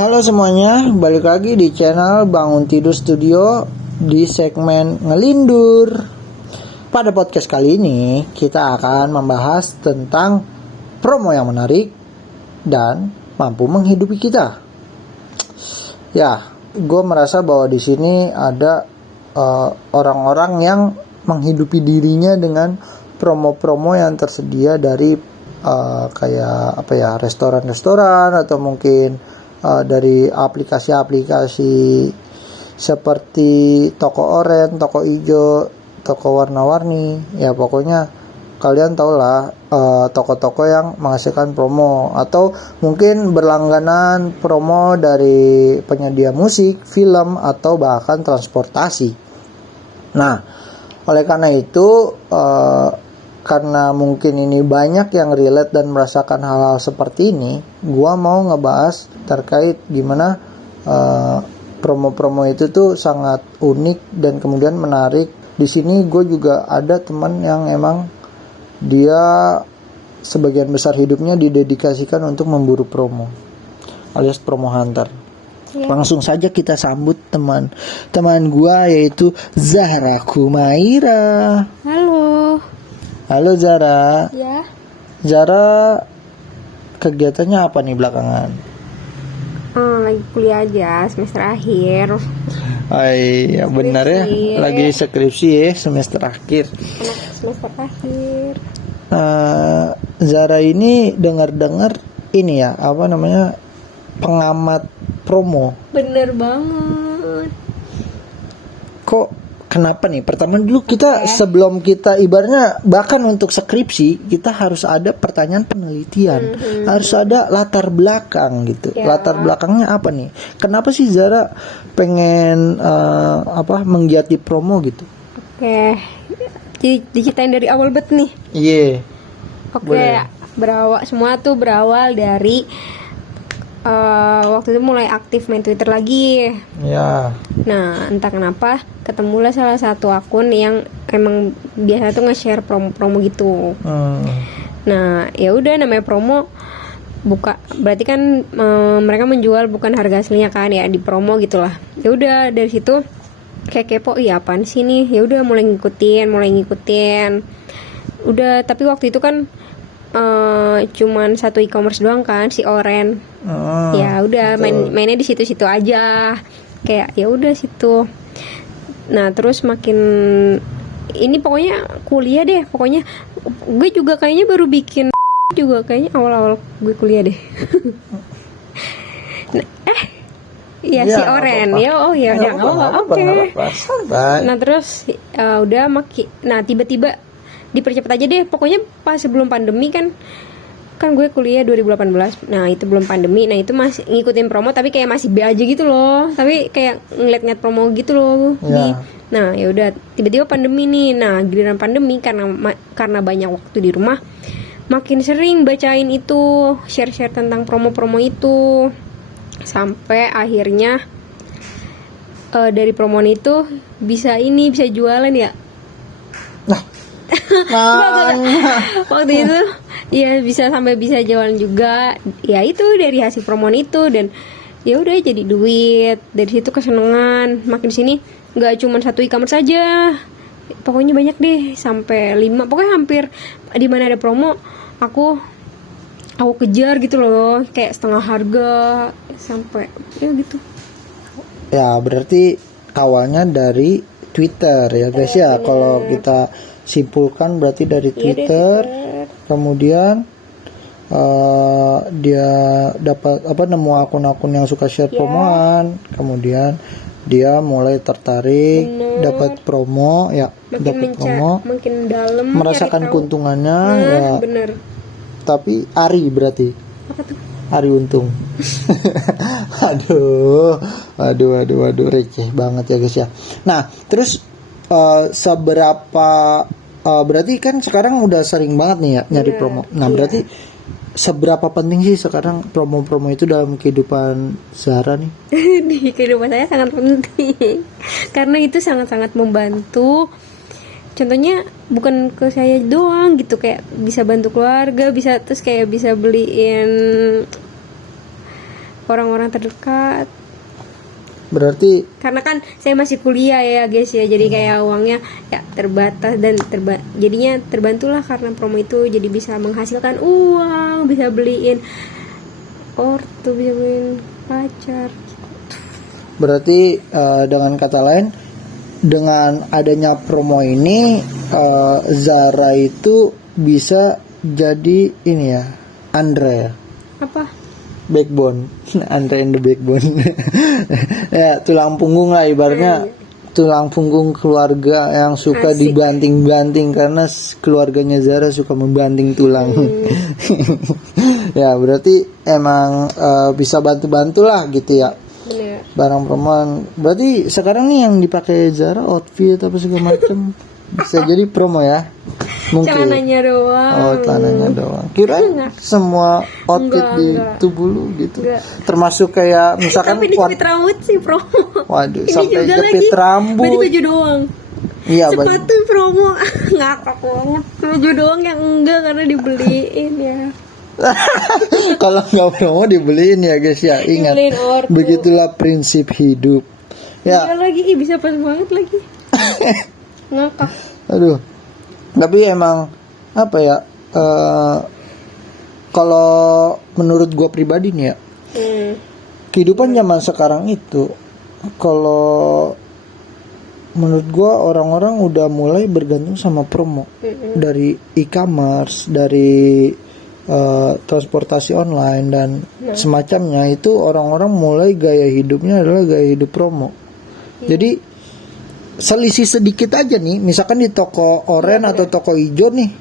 Halo semuanya, balik lagi di channel Bangun Tidur Studio di segmen Ngelindur. Pada podcast kali ini kita akan membahas tentang promo yang menarik dan mampu menghidupi kita. Ya, gue merasa bahwa di sini ada orang-orang yang menghidupi dirinya dengan promo-promo yang tersedia dari restoran-restoran atau mungkin dari aplikasi-aplikasi seperti toko oren, toko hijau, toko warna-warni. Ya pokoknya kalian tahulah toko-toko yang menghasilkan promo atau mungkin berlangganan promo dari penyedia musik, film atau bahkan transportasi. Nah, oleh karena itu karena mungkin ini banyak yang relate dan merasakan hal-hal seperti ini, gua mau ngebahas terkait gimana promo-promo itu tuh sangat unik dan kemudian menarik. Di sini gue juga ada teman yang emang dia sebagian besar hidupnya didedikasikan untuk memburu promo, alias promo hunter. Langsung saja kita sambut teman gua yaitu Zahra Kumaira. Halo Zara. Ya. Zara kegiatannya apa nih belakangan? Lagi kuliah aja semester akhir. Ya benar ya, lagi skripsi ya semester akhir. Semester akhir. Zara ini dengar ini ya, pengamat promo. Bener banget. Kok kenapa nih? Pertama dulu kita sebelum kita ibaratnya bahkan untuk skripsi kita harus ada pertanyaan penelitian, harus ada latar belakang gitu. Ya. Latar belakangnya apa nih? Kenapa sih Zara pengen menggiati promo gitu? Oke. Diceritain dari awal bet nih. Iya. Oke. Semua tuh berawal dari waktu itu mulai aktif main Twitter lagi. Ya. Nah, entah kenapa ketemulah salah satu akun yang emang biasa tuh nge-share promo-promo gitu. Nah, ya udah namanya promo berarti kan mereka menjual bukan harga aslinya kan ya, di promo gitulah. Ya udah dari situ kayak kepo, iya apaan sih nih? Ya udah mulai ngikutin. Udah, tapi waktu itu kan cuman satu e-commerce doang kan, si Oren. Ya udah mainnya di situ-situ aja. Kayak ya udah situ. Nah, terus makin ini pokoknya kuliah deh. Pokoknya gue juga kayaknya baru bikin juga kayaknya awal-awal gue kuliah deh. Ya, si Oren. Oke. Nah, terus udah tiba-tiba dipercepat aja deh. Pokoknya pas sebelum pandemi kan gue kuliah 2018. Nah, itu belum pandemi. Nah, itu masih ngikutin promo tapi kayak masih B aja gitu loh. Tapi kayak ngeliat promo gitu loh. Ya. Nah, ya udah tiba-tiba pandemi nih. Nah, giliran pandemi karena banyak waktu di rumah, makin sering bacain itu, share-share tentang promo-promo itu. Sampai akhirnya dari promo itu bisa jualan ya. Waktu itu ya bisa jualan juga. Ya itu dari hasil promo itu, dan ya udah jadi duit. Dari situ kesenangan. Makin sini nggak cuma satu e-commerce saja, pokoknya banyak deh, sampai 5. Pokoknya hampir di mana ada promo aku kejar gitu loh, kayak setengah harga sampai ya gitu. Ya berarti awalnya dari Twitter ya guys ya. Kalau kita simpulkan berarti dari Twitter. Kemudian dia dapat nemu akun-akun yang suka share promoan. Kemudian dia mulai tertarik, dapat promo ya, makin dalam, merasakan keuntungannya ya. Bener. Tapi Ari berarti. Apa tuh? Ari untung. aduh receh banget ya guys ya. Nah, terus seberapa berarti kan sekarang udah sering banget nih ya nyari promo. Nah, berarti seberapa penting sih sekarang promo-promo itu dalam kehidupan Zara nih? Di kehidupan saya sangat penting. Karena itu sangat-sangat membantu. Contohnya bukan ke saya doang gitu, kayak bisa bantu keluarga, bisa terus kayak bisa beliin orang-orang terdekat. Berarti Karena kan saya masih kuliah ya guys ya, jadi kayak uangnya ya terbatas dan jadinya terbantulah karena promo itu, jadi bisa menghasilkan uang, bisa beliin ortu, bisa beliin pacar. berarti dengan kata lain, dengan adanya promo ini Zara itu bisa jadi ini ya, Andre ya, Apa? backbone. Andre and the backbone. Ya, tulang punggung lah ibaratnya, tulang punggung keluarga yang suka Asik. dibanting-banting karena keluarganya Zara suka membanting tulang. Ya, berarti emang bisa bantu-bantu lah gitu ya. Bener. Barang promoan. Berarti sekarang nih yang dipakai Zara outfit apa segala macam bisa jadi promo ya. Mungkin. Celananya doang. Oh, celananya doang. Kirain semua outfit Enggak, di enggak. tubuh lu gitu. Enggak. Termasuk kayak misalkan Tapi dijepit rambut sih promo. waduh, Ini sampai juga jepit lagi. rambut. Berarti baju doang. Iya, baju. Sepatu promo. Ngakak banget. Baju doang yang enggak karena dibeliin ya. Kalau nggak promo dibeliin ya guys ya. Ingat. Dibeliin ortu. Begitulah prinsip hidup. Iya Ya, lagi, bisa pas banget lagi. Ngakak. aduh. Tapi emang apa ya? Kalau menurut gua pribadi nih ya, kehidupan zaman sekarang itu, kalau menurut gua orang-orang udah mulai bergantung sama promo dari e-commerce, dari transportasi online dan semacamnya. Itu orang-orang mulai gaya hidupnya adalah gaya hidup promo. Jadi selisih sedikit aja nih, misalkan di toko oren atau toko hijau nih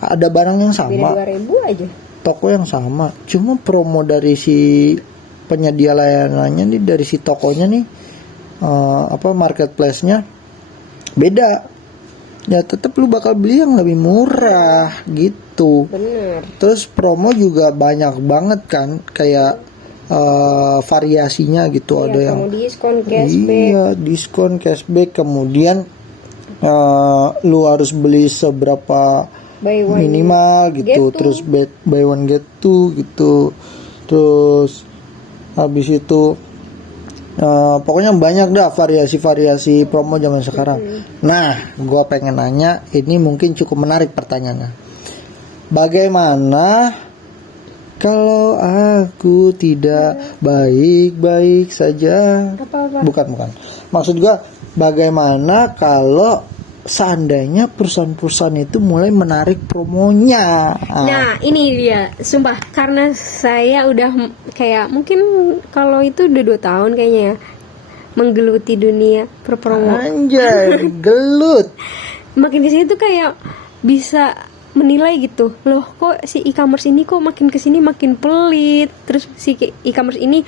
ada barang yang sama, Beda 2.000 aja. toko yang sama, cuma promo dari si penyedia layanannya nih, dari si tokonya nih, marketplace-nya beda, ya tetap lu bakal beli yang lebih murah gitu. Bener. Terus promo juga banyak banget kan, kayak variasinya gitu, ada yang Mau diskon, cashback. iya, diskon, cashback, kemudian lu harus beli seberapa Buy one, minimal gitu, get two. terus buy one get two gitu, terus habis itu pokoknya banyak dah variasi-variasi promo zaman sekarang. Nah, gua pengen nanya, ini mungkin cukup menarik pertanyaannya. Bagaimana kalau aku tidak baik-baik saja? Apa-apa? Bukan. Maksud gua, bagaimana kalau seandainya perusahaan-perusahaan itu mulai menarik promonya? Nah, ini dia, sumpah, karena saya udah kayak mungkin kalau itu udah 2 tahun kayaknya ya, menggeluti dunia perpromo. Anjay, gelut. Makin kesini tuh kayak bisa menilai gitu, loh kok si e-commerce ini kok makin kesini makin pelit, terus si e-commerce ini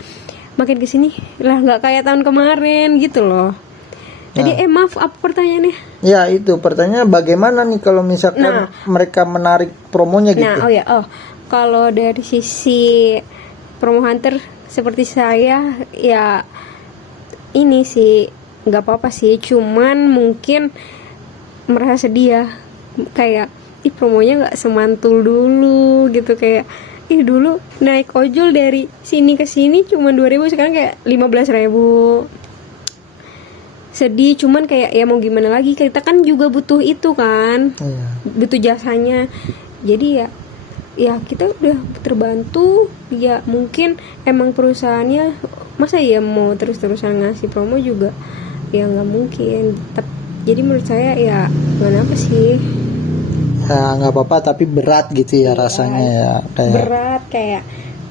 makin kesini lah nggak kayak tahun kemarin gitu loh. Jadi maaf, apa pertanyaannya? Ya itu pertanyaannya, bagaimana nih kalau misalkan mereka menarik promonya gitu? Nah, kalau dari sisi promo hunter seperti saya ya ini sih nggak apa-apa sih, cuman mungkin merasa sedih ya, kayak promonya nggak semantul dulu gitu, kayak dulu naik ojol dari sini ke sini cuma 2.000, sekarang kayak 15.000. Sedih, cuman kayak ya mau gimana lagi, kita kan juga butuh itu kan, butuh jasanya. Jadi ya kita udah terbantu ya, mungkin emang perusahaannya masa ya mau terus-terusan ngasih promo juga ya nggak mungkin. Jadi menurut saya ya nggak apa sih, Ya nggak apa-apa, tapi berat gitu ya rasanya ya, kayak berat, kayak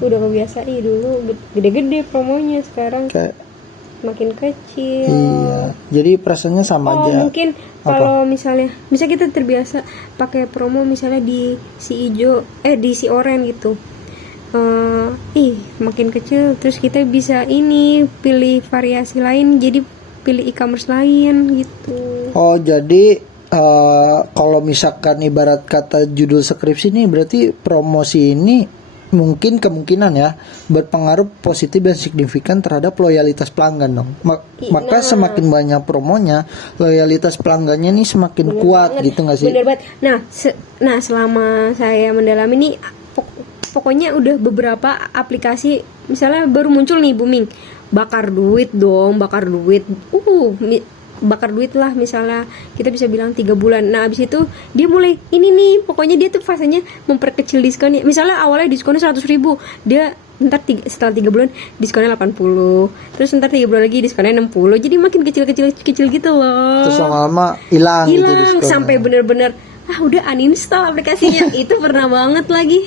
udah kebiasa dulu gede-gede promonya, sekarang kayak makin kecil. iya, jadi perasaannya sama aja. Mungkin kalau misalnya kita terbiasa pakai promo misalnya di si ijo di si oren gitu, makin kecil, terus kita bisa ini pilih variasi lain, jadi pilih e-commerce lain gitu. Oh, jadi kalau misalkan ibarat kata judul skripsi nih, berarti promosi ini mungkin kemungkinan ya berpengaruh positif dan signifikan terhadap loyalitas pelanggan dong. Maka semakin banyak promonya, loyalitas pelanggannya nih semakin kuat gitu nggak sih? Bener banget. Nah, selama saya mendalami ini pokoknya udah beberapa aplikasi misalnya baru muncul nih booming, bakar duit dong, bakar duit lah, misalnya kita bisa bilang 3 bulan. Nah abis itu dia mulai ini nih, pokoknya dia tuh fasenya memperkecil diskonnya. Misalnya awalnya diskonnya 100.000, dia setelah 3 bulan diskonnya 80, terus ntar 3 bulan lagi diskonnya 60, jadi makin kecil gitu loh. Terus lama-lama hilang gitu diskonnya. Sampai bener-bener udah uninstall aplikasinya. Itu pernah banget lagi.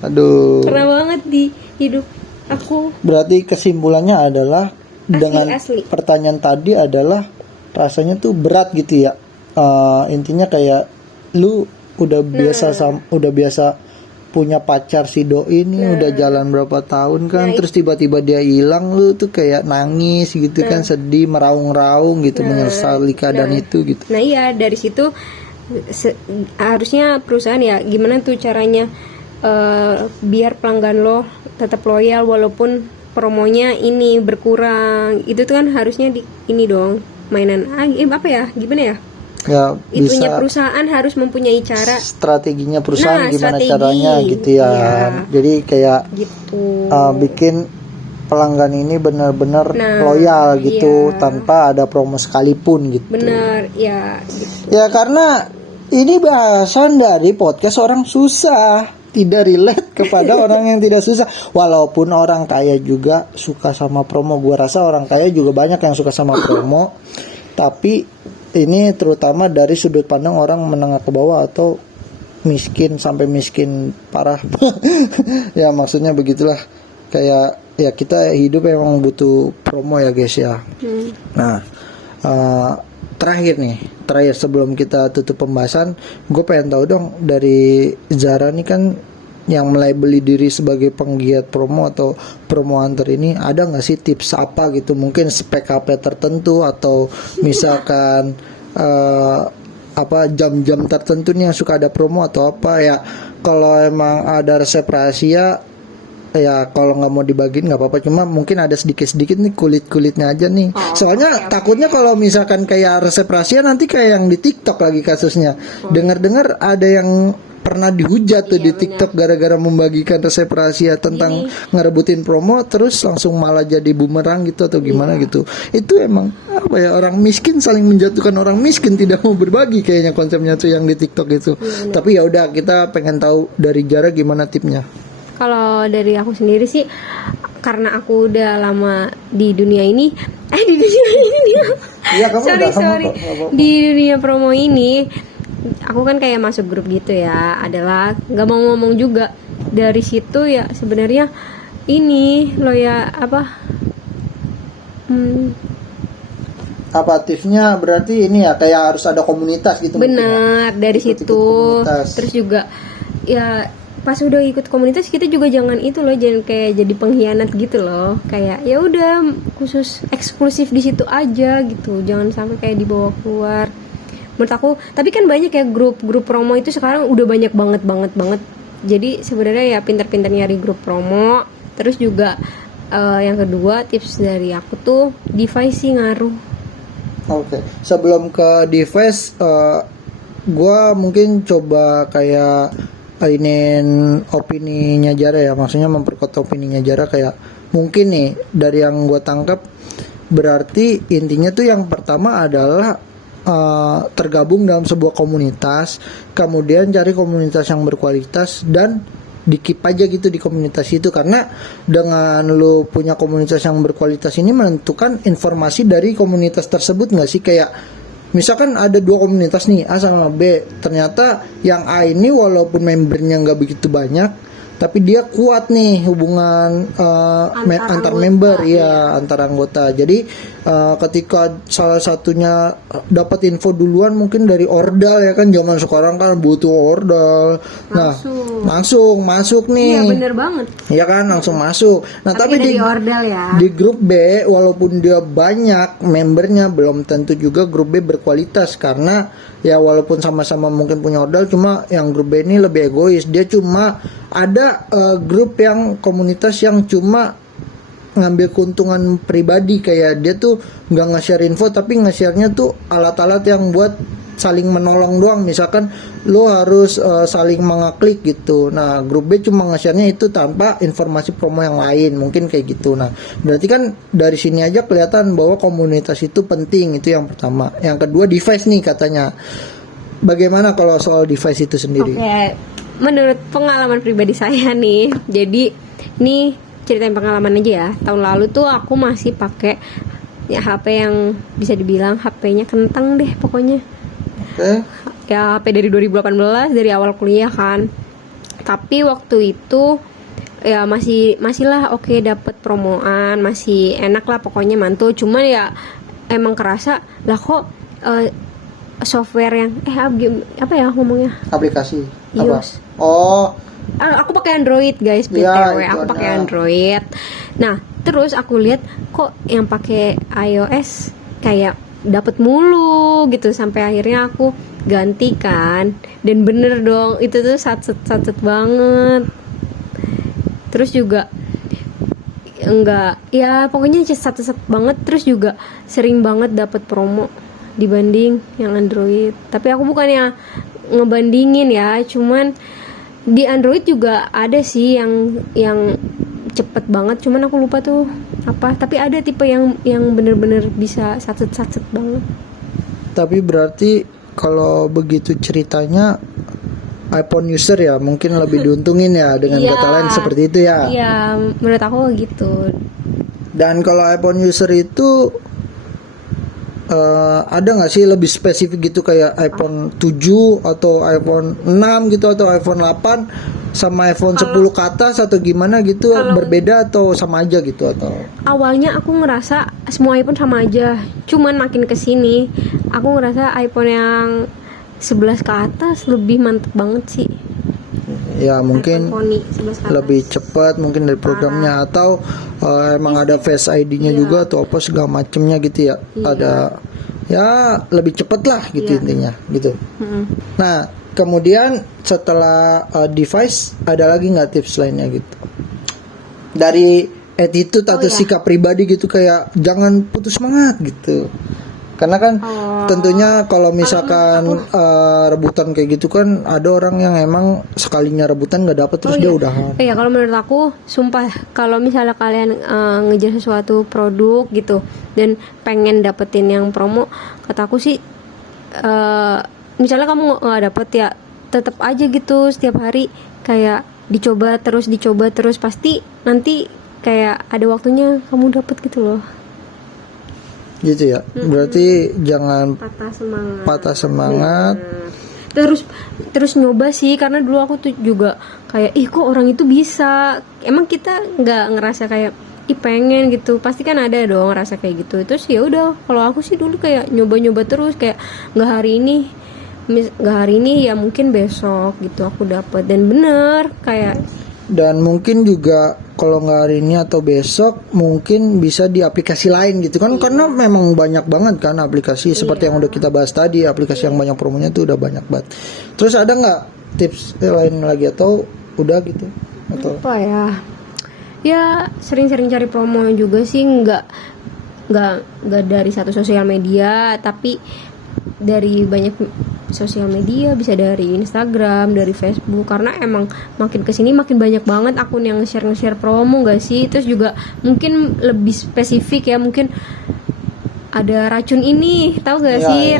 Aduh. Pernah banget di hidup aku. Berarti kesimpulannya adalah dengan pertanyaan tadi adalah rasanya tuh berat gitu ya. Intinya kayak lu udah biasa punya pacar si doi ini udah jalan berapa tahun kan, terus tiba-tiba dia hilang, lu tuh kayak nangis gitu kan, sedih, meraung-raung gitu, menyesali keadaan itu gitu. Nah iya, dari situ harusnya perusahaan ya gimana tuh caranya biar pelanggan lo tetap loyal walaupun promonya ini berkurang. Itu tuh kan harusnya ini dong, mainan apa ya, gimana ya? Ya, itunya bisa perusahaan harus mempunyai cara, strateginya perusahaan gimana strategi, caranya gitu ya. Jadi kayak gitu. Bikin pelanggan ini benar-benar loyal gitu, tanpa ada promo sekalipun gitu. Bener ya gitu. Ya karena ini bahasan dari podcast orang susah, tidak relate kepada orang yang tidak susah. Walaupun orang kaya juga suka sama promo, gua rasa orang kaya juga banyak yang suka sama promo. Tapi ini terutama dari sudut pandang orang menengah ke bawah atau miskin sampai miskin parah. Ya maksudnya begitulah. Kayak ya kita hidup emang butuh promo ya guys ya. Nah terakhir sebelum kita tutup pembahasan, gue pengen tahu dong dari Zara nih kan yang melabeli diri sebagai penggiat promo atau promo hunter ini, ada nggak sih tips apa gitu, mungkin spek HP tertentu atau misalkan jam-jam tertentu nih yang suka ada promo atau apa ya? Kalau emang ada resep rahasia ya kalau nggak mau dibagiin nggak apa-apa, cuma mungkin ada sedikit-sedikit nih kulit-kulitnya aja nih. Soalnya takutnya kalau misalkan kayak resep rahasia nanti kayak yang di TikTok lagi kasusnya. Dengar-dengar ada yang pernah dihujat tuh di TikTok gara-gara membagikan resep rahasia tentang ngerebutin promo, terus langsung malah jadi bumerang gitu atau gimana gitu. Itu emang apa ya, orang miskin saling menjatuhkan orang miskin, tidak mau berbagi kayaknya konsepnya tuh yang di TikTok itu. Tapi ya udah, kita pengen tahu dari Zara gimana tipnya. Kalau dari aku sendiri sih, karena aku udah lama di dunia ini, Iya, kamu sorry. Di dunia promo ini, aku kan kayak masuk grup gitu ya, adalah nggak mau ngomong juga. Dari situ ya sebenarnya ini lo ya tipsnya berarti ini ya kayak harus ada komunitas gitu. Bener, dari situ. Komunitas. Terus juga ya pas udah ikut komunitas kita juga jangan jangan kayak jadi pengkhianat gitu loh, kayak ya udah khusus eksklusif di situ aja gitu, jangan sampai kayak dibawa keluar menurut aku. Tapi kan banyak ya grup promo itu sekarang udah banyak banget. Jadi sebenarnya ya pintar-pintar nyari grup promo. Terus juga yang kedua tips dari aku tuh device sih ngaruh. Oke. Sebelum ke device, gue mungkin coba kayak ingin opininya Zara ya, maksudnya memperkuat opininya Zara. Kayak mungkin nih dari yang gue tangkap, berarti intinya tuh yang pertama adalah tergabung dalam sebuah komunitas, kemudian cari komunitas yang berkualitas dan di-keep aja gitu di komunitas itu. Karena dengan lo punya komunitas yang berkualitas ini menentukan informasi dari komunitas tersebut nggak sih? Kayak misalkan ada 2 komunitas nih, A sama B. Ternyata yang A ini walaupun membernya nggak begitu banyak, tapi dia kuat nih hubungan antar member ya, antar anggota. Jadi ketika salah satunya dapat info duluan mungkin dari ordal ya kan, zaman sekarang kan butuh ordal. Nah, langsung masuk nih. Iya bener banget. Iya kan, langsung masuk. Nah, tapi di ordal ya. Di grup B walaupun dia banyak membernya, belum tentu juga grup B berkualitas. Karena ya walaupun sama-sama mungkin punya ordal, cuma yang grup B ini lebih egois. Dia cuma ada grup yang komunitas yang cuma ngambil keuntungan pribadi, kayak dia tuh nggak nge-share info tapi nge-share-nya tuh alat-alat yang buat saling menolong doang, misalkan lo harus saling mengeklik gitu. Nah grup B cuma nge-share-nya itu tanpa informasi promo yang lain, mungkin kayak gitu. Nah berarti kan dari sini aja kelihatan bahwa komunitas itu penting, itu yang pertama. Yang kedua device nih katanya, bagaimana kalau soal device itu sendiri? Oke, menurut pengalaman pribadi saya nih, jadi ini ceritain pengalaman aja ya. Tahun lalu tuh aku masih pakai ya HP yang bisa dibilang HP-nya kentang deh pokoknya. Oke. Ya HP dari 2018, dari awal kuliah kan. Tapi waktu itu ya masih lah oke, dapet promoan, masih enak lah pokoknya mantul. Cuman ya emang kerasa lah kok software yang apa ya ngomongnya, Aplikasi apa? iOS. Oh, Aku pakai Android guys, ya, BTW itu aku pakai ada. Android. Nah terus aku lihat kok yang pakai iOS kayak dapat mulu gitu, sampai akhirnya aku ganti kan, dan bener dong itu tuh satset banget. Terus juga enggak ya pokoknya satset banget, terus juga sering banget dapat promo dibanding yang Android. Tapi aku bukannya ngebandingin ya, cuman di Android juga ada sih yang cepet banget, cuman aku lupa tuh apa. Tapi ada tipe yang bener-bener bisa satset banget. tapi berarti kalau begitu ceritanya iPhone user ya mungkin lebih diuntungin ya, dengan Iya. kata lain seperti itu ya. Iya, menurut aku gitu. Dan kalau iPhone user itu ada nggak sih lebih spesifik gitu, kayak iPhone 7 atau iPhone 6 gitu, atau iPhone 8 sama iPhone 10 ke atas, atau gimana gitu, berbeda atau sama aja gitu? Atau Awalnya aku ngerasa semua iPhone sama aja, cuman makin kesini aku ngerasa iPhone yang 11 ke atas lebih mantep banget sih. ya mungkin iPhone Phone 11 ke atas. lebih cepat mungkin dari programnya, atau emang ada Face ID-nya juga atau apa segala macemnya gitu ya. Iya. Ada ya lebih cepat lah gitu Iya. intinya gitu. Mm-mm. Nah kemudian setelah device ada lagi nggak tips lainnya gitu dari attitude atau iya. sikap pribadi gitu, kayak jangan putus semangat gitu? Karena kan tentunya kalau misalkan rebutan kayak gitu kan ada orang yang emang sekalinya rebutan nggak dapet terus dia udahan. Iya, kalau menurut aku, sumpah kalau misalnya kalian ngejar sesuatu produk gitu dan pengen dapetin yang promo, kata aku sih, misalnya kamu nggak dapet ya, tetap aja gitu setiap hari kayak dicoba terus, pasti nanti kayak ada waktunya kamu dapet gitu loh. Gitu ya. Berarti jangan Patah semangat. Terus nyoba sih, karena dulu aku tuh juga kayak kok orang itu bisa, emang kita nggak ngerasa kayak pengen gitu, pasti kan ada dong rasa kayak gitu. Terus ya udah, kalau aku sih dulu kayak nyoba terus, kayak nggak hari ini ya mungkin besok gitu aku dapet, dan bener kayak. Dan mungkin juga kalau nggak hari ini atau besok mungkin bisa di aplikasi lain gitu kan, karena memang banyak banget kan aplikasi seperti yang udah kita bahas tadi, aplikasi yang banyak promonya tuh udah banyak banget. Terus ada nggak tips lain lagi atau udah gitu atau Apa ya sering-sering cari promo juga sih, nggak dari satu sosial media, tapi dari banyak sosial media, bisa dari Instagram, dari Facebook, karena emang makin kesini makin banyak banget akun yang nge-share promo gak sih. Terus juga mungkin lebih spesifik ya, mungkin ada racun ini, tahu gak sih?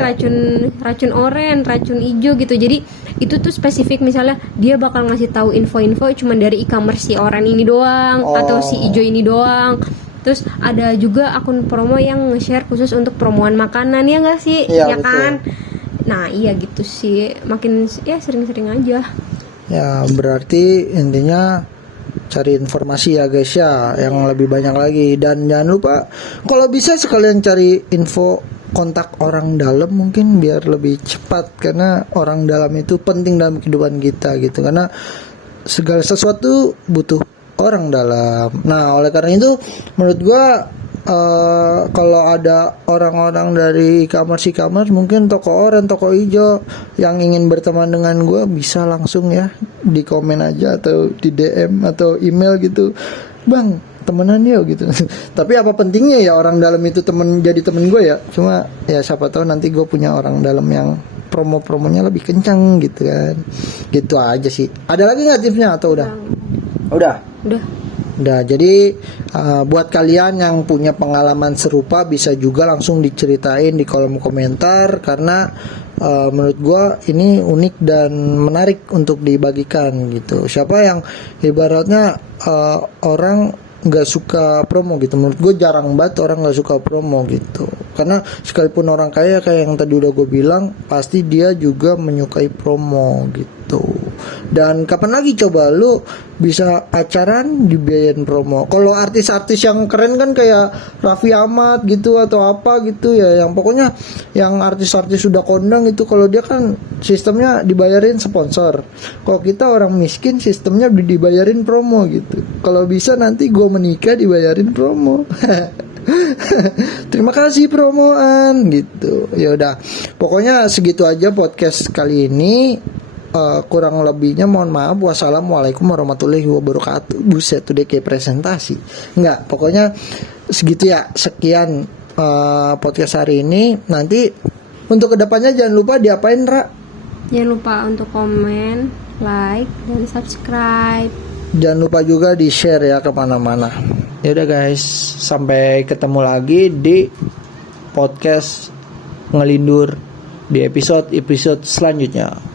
Racun oranye, racun hijau gitu. Jadi itu tuh spesifik, misalnya dia bakal ngasih tahu info-info cuman dari e-commerce si oranye ini doang atau si hijau ini doang. Terus ada juga akun promo yang nge-share khusus untuk promoan makanan, ya nggak sih? Iya, Ya kan? Nah iya gitu sih, makin ya sering-sering aja. ya berarti intinya cari informasi ya guys ya, yang lebih banyak lagi. Dan jangan lupa kalau bisa sekalian cari info kontak orang dalam mungkin biar lebih cepat, karena orang dalam itu penting dalam kehidupan kita gitu, karena segala sesuatu butuh orang dalam. Nah oleh karena itu menurut gua kalau ada orang-orang dari e-commerce mungkin toko oranye, toko hijau yang ingin berteman dengan gue, bisa langsung ya di komen aja atau di DM atau email gitu, bang temenan yuk gitu. Tapi apa pentingnya ya orang dalam itu jadi temen gue ya? Cuma ya siapa tahu nanti gue punya orang dalam yang promo-promonya lebih kencang gitu kan. Gitu aja sih. Ada lagi nggak tipsnya atau udah? Udah. Udah, jadi buat kalian yang punya pengalaman serupa bisa juga langsung diceritain di kolom komentar, karena menurut gua ini unik dan menarik untuk dibagikan gitu. Siapa yang ibaratnya orang nggak suka promo gitu, menurut gue jarang banget orang nggak suka promo gitu, karena sekalipun orang kaya kayak yang tadi udah gue bilang, pasti dia juga menyukai promo gitu. Dan kapan lagi coba lu bisa pacaran dibiayain promo? Kalau artis-artis yang keren kan kayak Raffi Ahmad gitu atau apa gitu ya, yang pokoknya yang artis-artis sudah kondang itu, kalau dia kan sistemnya dibayarin sponsor. Kalau kita orang miskin sistemnya dibayarin promo gitu. Kalau bisa nanti gue menikah dibayarin promo. Terima kasih promoan gitu. Ya udah, pokoknya segitu aja podcast kali ini. Kurang lebihnya mohon maaf. Wassalamualaikum warahmatullahi wabarakatuh. Buset, udah kayak presentasi. Enggak, pokoknya segitu ya. Sekian podcast hari ini. Nanti untuk kedepannya jangan lupa diapain, Ra? Jangan lupa untuk komen, like, dan subscribe. Jangan lupa juga di share ya kemana-mana. Ya udah guys, sampai ketemu lagi di podcast Ngelindur di episode selanjutnya.